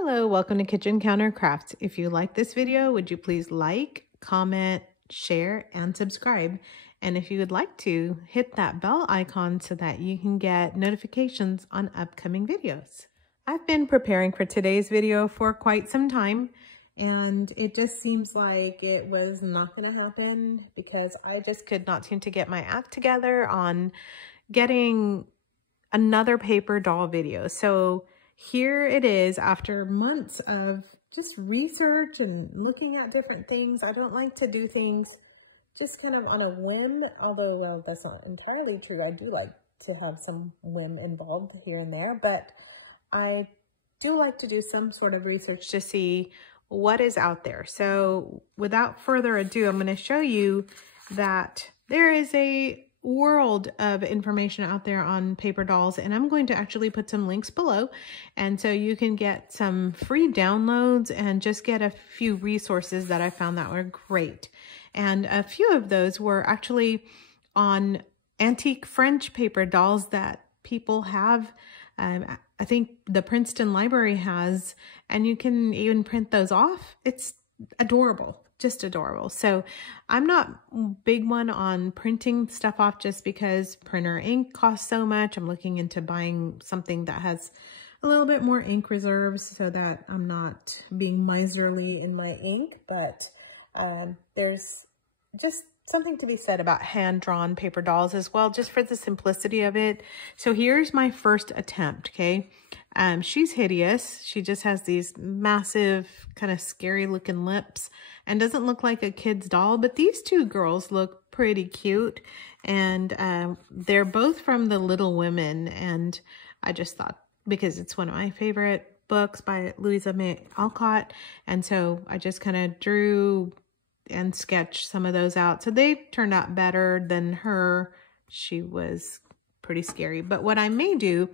Hello, welcome to Kitchen Counter Crafts. If you like this video, would you please like, comment, share, and subscribe? And if you would like to, hit that bell icon so that you can get notifications on upcoming videos. I've been preparing for today's video for quite some time, and it just seems like it was not going to happen because I just could not seem to get my act together on getting another paper doll video. So here it is after months of just research and looking at different things. I don't like to do things just kind of on a whim, although, well, that's not entirely true. I do like to have some whim involved here and there, but I do like to do some sort of research to see what is out there. So without further ado, I'm going to show you that there is a world of information out there on paper dolls, and I'm going to actually put some links below, and so you can get some free downloads and just get a few resources that I found that were great. And a few of those were actually on antique French paper dolls that people have. I think the Princeton library has, and you can even print those off. It's adorable. Just adorable. So I'm not big one on printing stuff off just because printer ink costs so much. I'm looking into buying something that has a little bit more ink reserves so that I'm not being miserly in my ink. But there's just something to be said about hand-drawn paper dolls as well, just for the simplicity of it. So here's my first attempt, okay? She's hideous. She just has these massive, kind of scary looking lips and doesn't look like a kid's doll, but these two girls look pretty cute, and they're both from the Little Women, and I just thought, because it's one of my favorite books by Louisa May Alcott, and so I just kind of drew and sketched some of those out. So they turned out better than her. She was pretty scary, but what I may do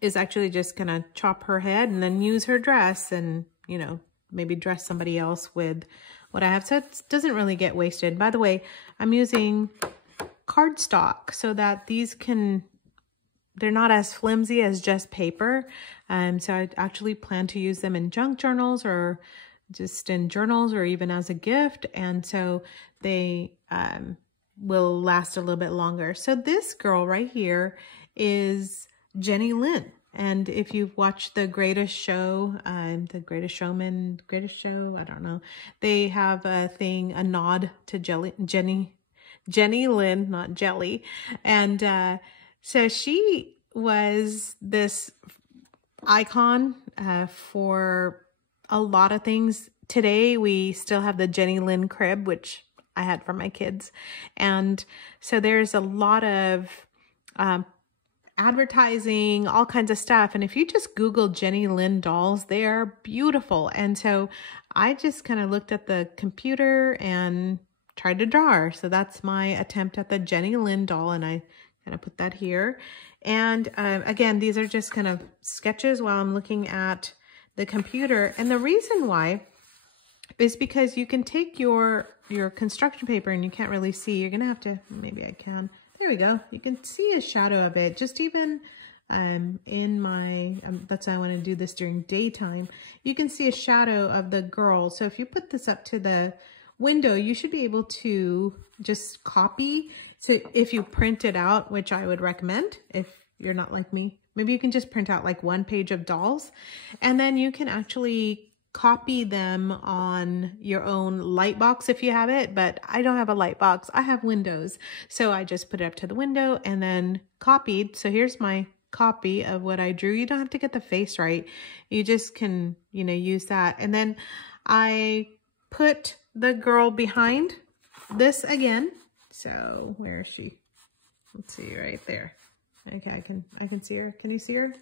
is actually just gonna chop her head and then use her dress and, you know, maybe dress somebody else with what I have. So it doesn't really get wasted. By the way, I'm using cardstock so that these they're not as flimsy as just paper. So I actually plan to use them in junk journals or just in journals or even as a gift. And so they will last a little bit longer. So this girl right here is Jenny Lind. And if you've watched The Greatest Show, The Greatest Showman, Greatest Show, I don't know, they have a nod to Jenny Lind, not Jelly. And so she was this icon for a lot of things. Today, we still have the Jenny Lind crib, which I had for my kids. And so there's a lot of advertising, all kinds of stuff. And if you just Google Jenny Lind dolls, they are beautiful. And so I just kind of looked at the computer and tried to draw her. So that's my attempt at the Jenny Lind doll. And I kind of put that here. And again, these are just kind of sketches while I'm looking at the computer. And the reason why is because you can take your construction paper, and you can't really see. You're going to have to, maybe I can. There we go. You can see a shadow of it. Just even in my, that's why I want to do this during daytime. You can see a shadow of the girl. So if you put this up to the window, you should be able to just copy. So if you print it out, which I would recommend if you're not like me, maybe you can just print out like one page of dolls, and then you can actually copy them on your own light box if you have it. But I don't have a light box. I have windows. So I just put it up to the window and then copied. So here's my copy of what I drew. You don't have to get the face right. You just can, you know, use that. And then I put the girl behind this again. So where is she? Let's see, right there. Okay, I can see her. Can you see her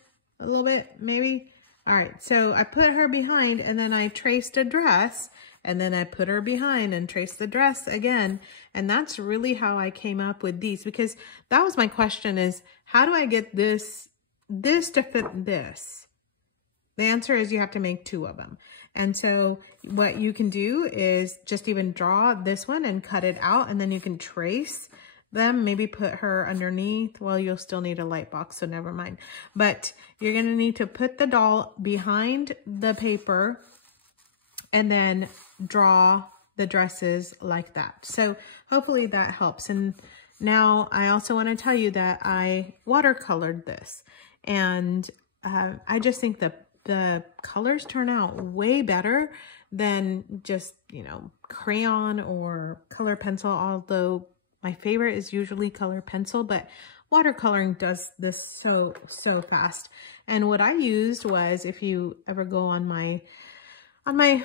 a little bit? Maybe. All right. So I put her behind, and then I traced a dress, and then I put her behind and traced the dress again. And that's really how I came up with these, because that was my question, is how do I get this to fit this? The answer is you have to make two of them. And so what you can do is just even draw this one and cut it out, and then you can trace them, maybe put her underneath. Well, you'll still need a light box, so never mind. But you're going to need to put the doll behind the paper and then draw the dresses like that. So hopefully that helps. And now I also want to tell you that I watercolored this, and I just think that the colors turn out way better than just, you know, crayon or color pencil, although my favorite is usually color pencil, but watercoloring does this so fast. And what I used was, if you ever go on my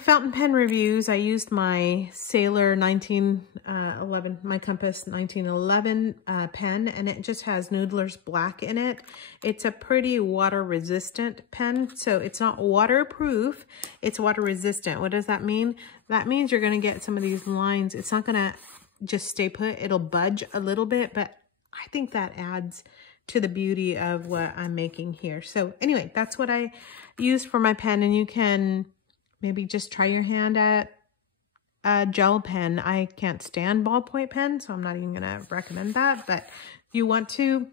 fountain pen reviews, I used my Sailor 1911, my Compass 1911 pen, and it just has Noodler's Black in it. It's a pretty water resistant pen, so it's not waterproof, it's water resistant. What does that mean? That means you're gonna get some of these lines. It's not gonna just stay put, it'll budge a little bit, but I think that adds to the beauty of what I'm making here. So anyway, that's what I used for my pen, and you can maybe just try your hand at a gel pen. I can't stand ballpoint pen, so I'm not even gonna recommend that, but if you want to,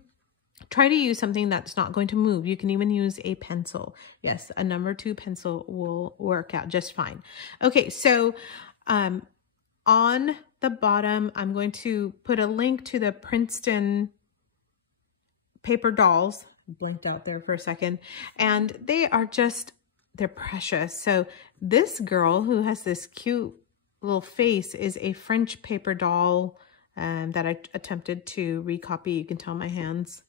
try to use something that's not going to move. You can even use a pencil. Yes, a number 2 pencil will work out just fine. Okay, so on the bottom, I'm going to put a link to the Princeton paper dolls. Blinked out there for a second. And they are just, they're precious. So this girl who has this cute little face is a French paper doll that I attempted to recopy. You can tell my hands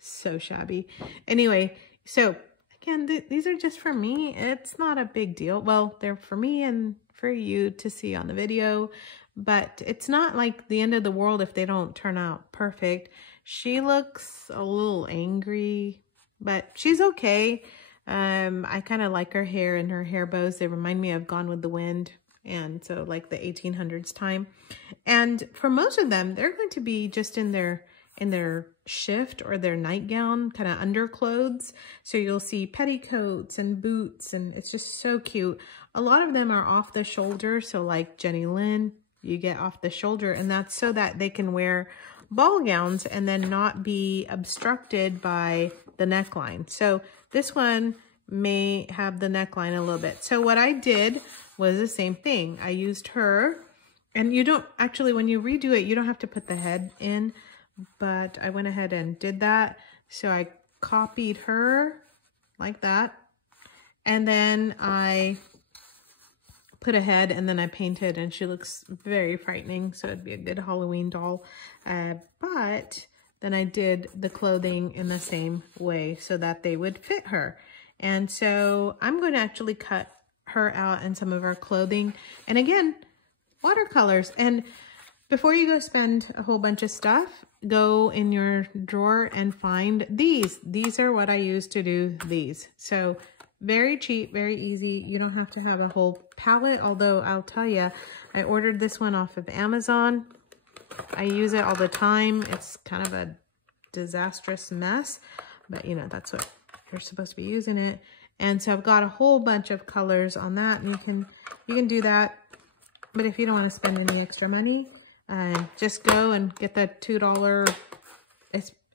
so shabby. Anyway, so again, these are just for me. It's not a big deal. Well, they're for me and for you to see on the video, but it's not like the end of the world if they don't turn out perfect. She looks a little angry, but she's okay. I kind of like her hair and her hair bows. They remind me of Gone with the Wind, and so like the 1800s time. And for most of them, they're going to be just in their shift or their nightgown, kind of underclothes. So you'll see petticoats and boots, and it's just so cute. A lot of them are off the shoulder. So like Jenny Lynn, you get off the shoulder, and that's so that they can wear ball gowns and then not be obstructed by the neckline. So this one may have the neckline a little bit. So what I did was the same thing. I used her, and you don't actually, when you redo it, you don't have to put the head in, but I went ahead and did that. So I copied her like that, and then I put a head, and then I painted, and she looks very frightening, so it'd be a good Halloween doll. But then I did the clothing in the same way so that they would fit her. And so I'm going to actually cut her out in some of her clothing. And again, watercolors. And before you go spend a whole bunch of stuff, go in your drawer and find these. These are what I use to do these. So very cheap, very easy. You don't have to have a whole palette, although I'll tell you, I ordered this one off of Amazon. I use it all the time. It's kind of a disastrous mess, but you know, that's what you're supposed to be using it. And so I've got a whole bunch of colors on that, and you can do that. But if you don't want to spend any extra money, just go and get the $2.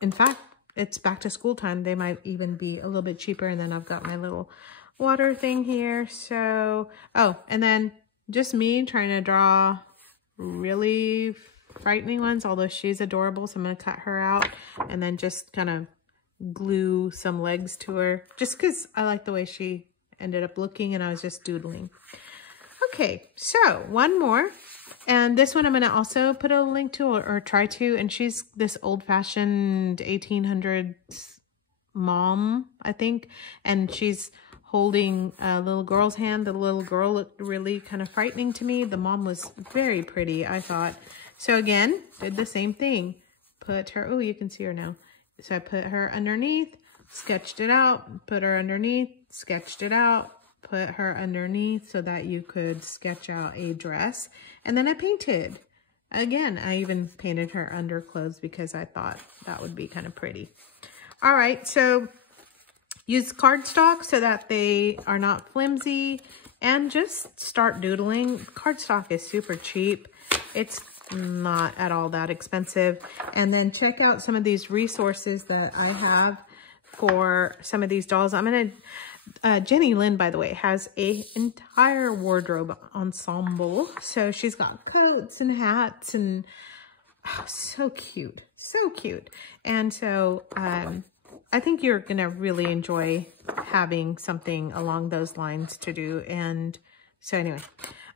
In fact, it's back to school time. They might even be a little bit cheaper. And then I've got my little water thing here. So, oh, and then just me trying to draw really frightening ones, although she's adorable. So I'm going to cut her out and then just kind of glue some legs to her just because I like the way she ended up looking, and I was just doodling. Okay, so one more. And this one I'm going to also put a link to, or try to, and she's this old-fashioned 1800s mom, I think, and she's holding a little girl's hand. The little girl looked really kind of frightening to me. The mom was very pretty, I thought. So again, did the same thing. Put her, oh, you can see her now. So I put her underneath, sketched it out, put her underneath, sketched it out, put her underneath so that you could sketch out a dress. And then I painted. Again, I even painted her underclothes because I thought that would be kind of pretty. All right, so use cardstock so that they are not flimsy, and just start doodling. Cardstock is super cheap. It's not at all that expensive. And then check out some of these resources that I have for some of these dolls. I'm gonna, Jenny Lynn, by the way, has a entire wardrobe ensemble. So she's got coats and hats and oh, so cute, so cute. And so I think you're gonna really enjoy having something along those lines to do. And so anyway,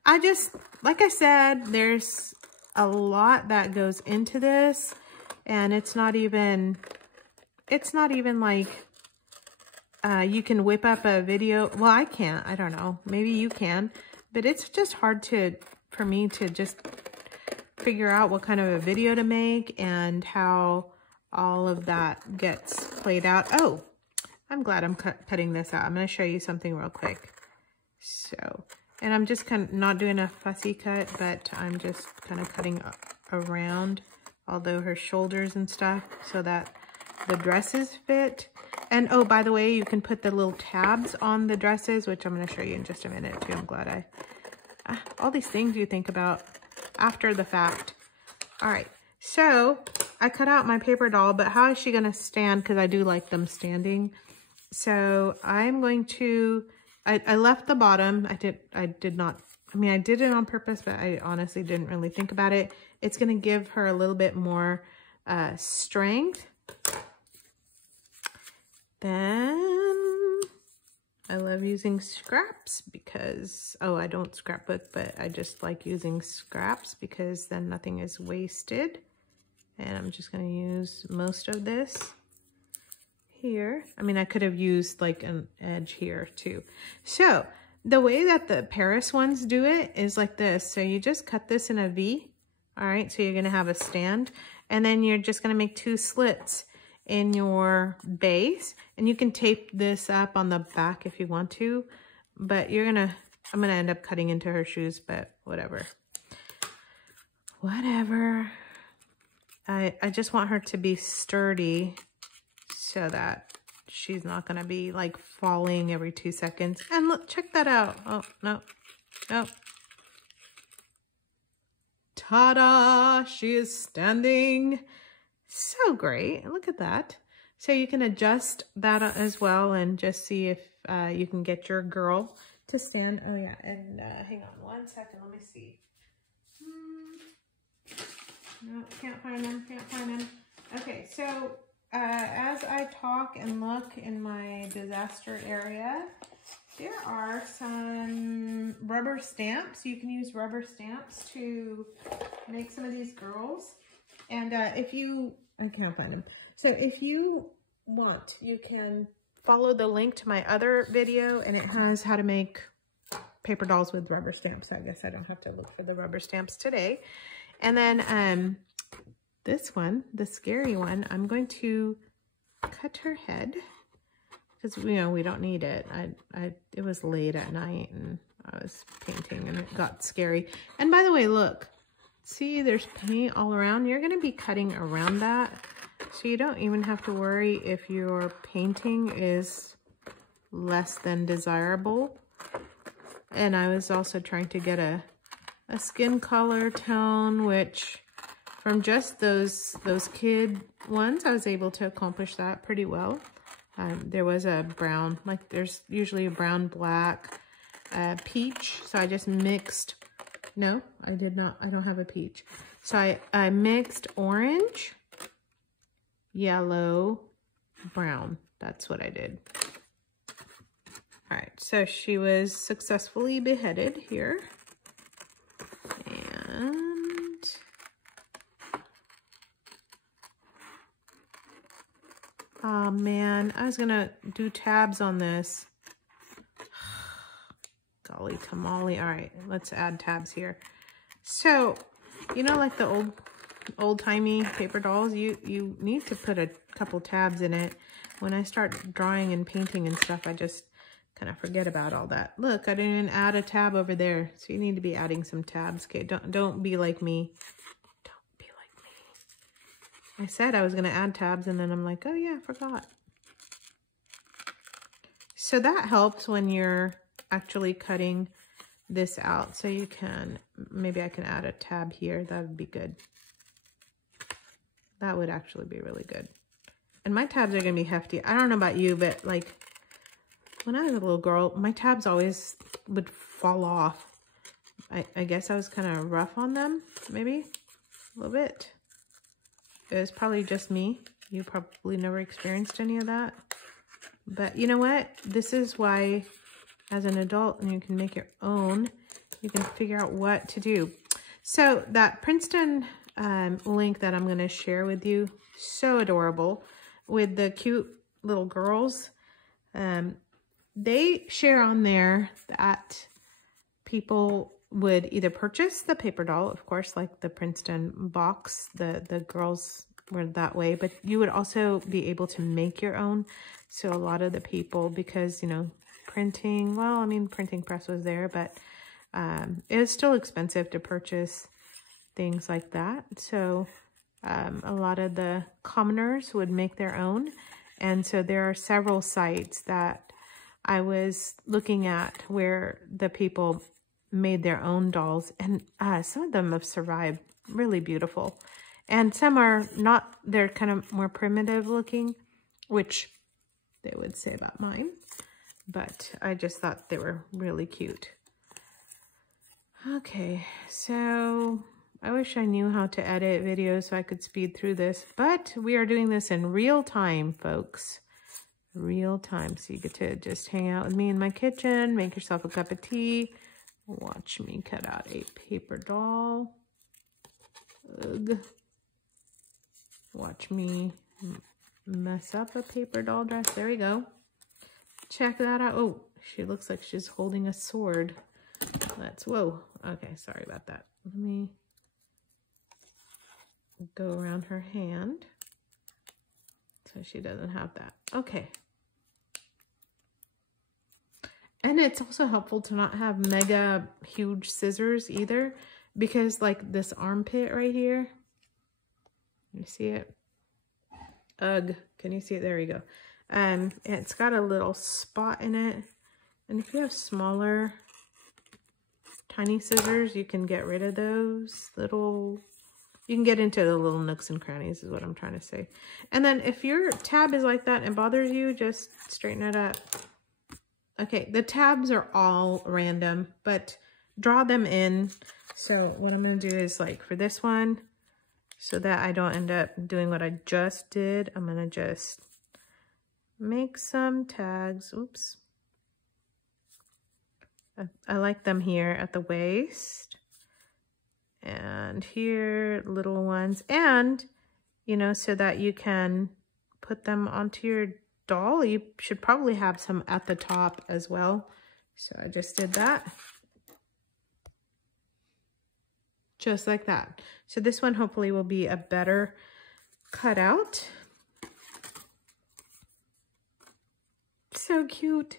I just, like I said, there's a lot that goes into this, and it's not even like you can whip up a video. Well, I can't, I don't know, maybe you can, but it's just hard for me to just figure out what kind of a video to make and how all of that gets played out. Oh, I'm glad I'm cutting this out. I'm going to show you something real quick. So, and I'm just kind of not doing a fussy cut, but I'm just kind of cutting around, although her shoulders and stuff, so that the dresses fit. And oh, by the way, you can put the little tabs on the dresses, which I'm going to show you in just a minute too. I'm glad all these things you think about after the fact. All right, so I cut out my paper doll, but how is she going to stand? Because I do like them standing. So I'm going to, I left the bottom. I did not, I mean, I did it on purpose, but I honestly didn't really think about it. It's going to give her a little bit more strength. Then I love using scraps because, oh, I don't scrapbook, but I just like using scraps because then nothing is wasted. And I'm just going to use most of this here. I mean, I could have used like an edge here too. So the way that the Paris ones do it is like this. So you just cut this in a V. All right, so you're going to have a stand, and then you're just going to make 2 slits in your base, and you can tape this up on the back if you want to, but I'm gonna end up cutting into her shoes, but whatever. I just want her to be sturdy so that she's not gonna be like falling every 2 seconds. And look, check that out. Oh, no. Ta-da! She is standing. So great. Look at that. So you can adjust that as well and just see if you can get your girl to stand. Oh yeah, and hang on 1 second. Let me see. No, can't find them. Okay, so as I talk and look in my disaster area, there are some rubber stamps. You can use rubber stamps to make some of these girls. And if you, I can't find them. So if you want, you can follow the link to my other video, and it has how to make paper dolls with rubber stamps. I guess I don't have to look for the rubber stamps today. And then this one, the scary one, I'm going to cut her head because, you know, we don't need it. It was late at night and I was painting and it got scary. And by the way, look. See, there's paint all around. You're going to be cutting around that, so you don't even have to worry if your painting is less than desirable. And I was also trying to get a skin color tone, which from just those kid ones, I was able to accomplish that pretty well. There was a brown, like there's usually a brown, black, peach, so I just mixed. No, I did not. I don't have a peach. So I mixed orange, yellow, brown. That's what I did. All right, so she was successfully beheaded here. And oh man, I was gonna do tabs on this. Golly tamale. All right, let's add tabs here. So, you know, like the old-timey paper dolls, you need to put a couple tabs in it. When I start drawing and painting and stuff, I just kind of forget about all that. Look, I didn't even add a tab over there. So you need to be adding some tabs. Okay, don't be like me. Don't be like me. I said I was going to add tabs, and then I'm like, oh yeah, I forgot. So that helps when you're actually cutting this out so you can, maybe I can add a tab here. That would be good. That would actually be really good. And my tabs are gonna be hefty. I don't know about you, but like when I was a little girl, my tabs always would fall off. I guess I was kind of rough on them, maybe a little bit. It was probably just me. You probably never experienced any of that. But you know what? This is why, as an adult, and you can make your own, you can figure out what to do. So that Princeton link that I'm going to share with you, so adorable, with the cute little girls. They share on there that people would either purchase the paper doll, of course, like the Princeton box, the girls were that way, but you would also be able to make your own. So a lot of the people, because, you know, printing, well, I mean, printing press was there, but it was still expensive to purchase things like that. So a lot of the commoners would make their own. And so there are several sites that I was looking at where the people made their own dolls, and some of them have survived, really beautiful. And some are not, they're kind of more primitive looking, which they would say about mine, but I just thought they were really cute. Okay, so I wish I knew how to edit videos so I could speed through this, but we are doing this in real time, folks. Real time. So you get to just hang out with me in my kitchen, make yourself a cup of tea, watch me cut out a paper doll. Ugh. Watch me mess up a paper doll dress. There we go. Check that out. Oh, she looks like she's holding a sword. Whoa. Okay, sorry about that. Let me go around her hand so she doesn't have that. Okay. And it's also helpful to not have mega huge scissors either, because like this armpit right here, you see it? Ugh, can you see it? There we go. It's got a little spot in it. And if you have smaller, tiny scissors, you can get rid of those little, you can get into the little nooks and crannies is what I'm trying to say. And then if your tab is like that and bothers you, just straighten it up. Okay, the tabs are all random, but draw them in. So what I'm going to do is, like for this one, so that I don't end up doing what I just did, I'm going to just make some tags. Oops. I like them here at the waist. And here, little ones. And, you know, so that you can put them onto your doll. You should probably have some at the top as well. So I just did that. Just like that. So this one hopefully will be a better cutout. So cute.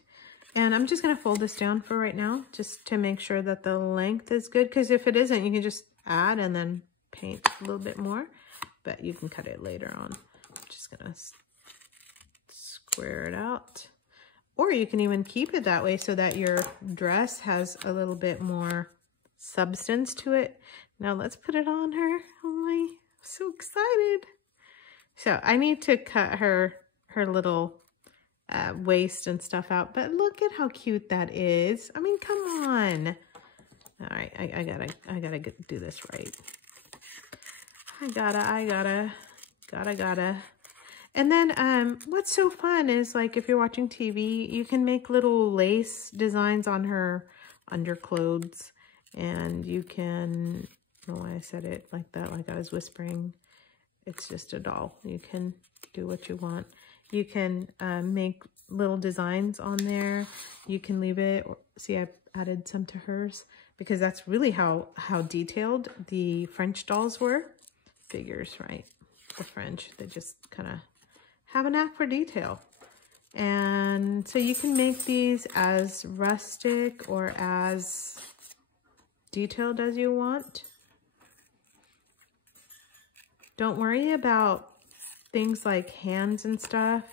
And I'm just going to fold this down for right now, just to make sure that the length is good. Because if it isn't, you can just add and then paint a little bit more. But you can cut it later on. I'm just going to square it out. Or you can even keep it that way so that your dress has a little bit more substance to it. Now let's put it on her. Oh my, I'm so excited. So I need to cut her little waist and stuff out, but look at how cute that is. I mean, come on. All right, I gotta do this right. I gotta. And then what's so fun is, like, if you're watching TV, you can make little lace designs on her underclothes, and you can, I don't know why I said it like that, like I was whispering. It's just a doll. You can do what you want. You can make little designs on there. You can leave it. See, I added some to hers because that's really how detailed the French dolls were. Figures, right? The French, they just kind of have a knack for detail. And so you can make these as rustic or as detailed as you want. Don't worry about things like hands and stuff.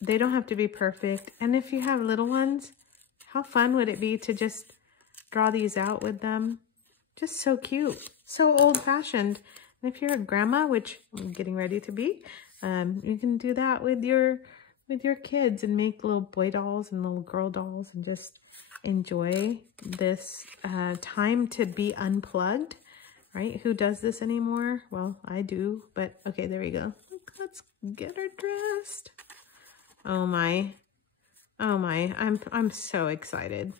They don't have to be perfect. And if you have little ones, how fun would it be to just draw these out with them. Just so cute, so old-fashioned. And if you're a grandma, which I'm getting ready to be, you can do that with your kids and make little boy dolls and little girl dolls and just enjoy this time to be unplugged, right? Who does this anymore? Well, I do, but okay, there we go. Let's get her dressed. Oh my, I'm so excited.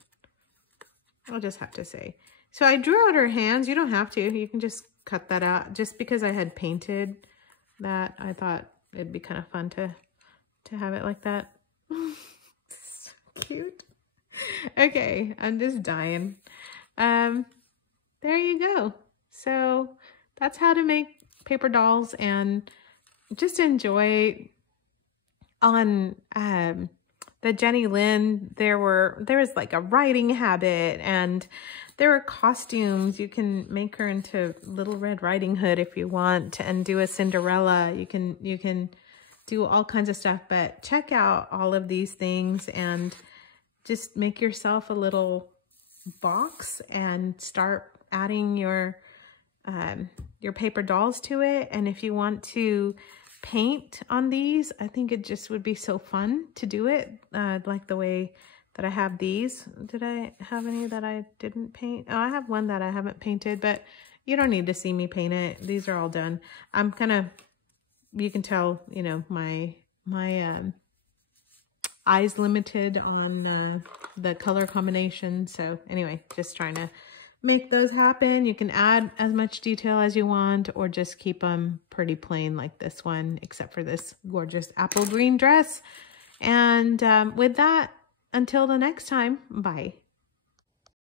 I'll just have to say. So I drew out her hands. You don't have to. You can just cut that out. Just because I had painted that, I thought it'd be kind of fun to have it like that. So cute. Okay, I'm just dying. There you go. So that's how to make paper dolls, and just enjoy. On the Jenny Lynn, there was like a writing habit, and there were costumes. You can make her into Little Red Riding Hood if you want, and do a Cinderella. You can do all kinds of stuff, but check out all of these things and just make yourself a little box and start adding your paper dolls to it. And if you want to paint on these, I think it just would be so fun to do it, like the way that I have these. Did I have any that I didn't paint? Oh, I have one that I haven't painted, but you don't need to see me paint it. These are all done. I'm kind of, you can tell, you know, my eyes limited on the color combination. So anyway, just trying to make those happen. You can add as much detail as you want, or just keep them pretty plain like this one, except for this gorgeous apple green dress. And with that, until the next time, bye.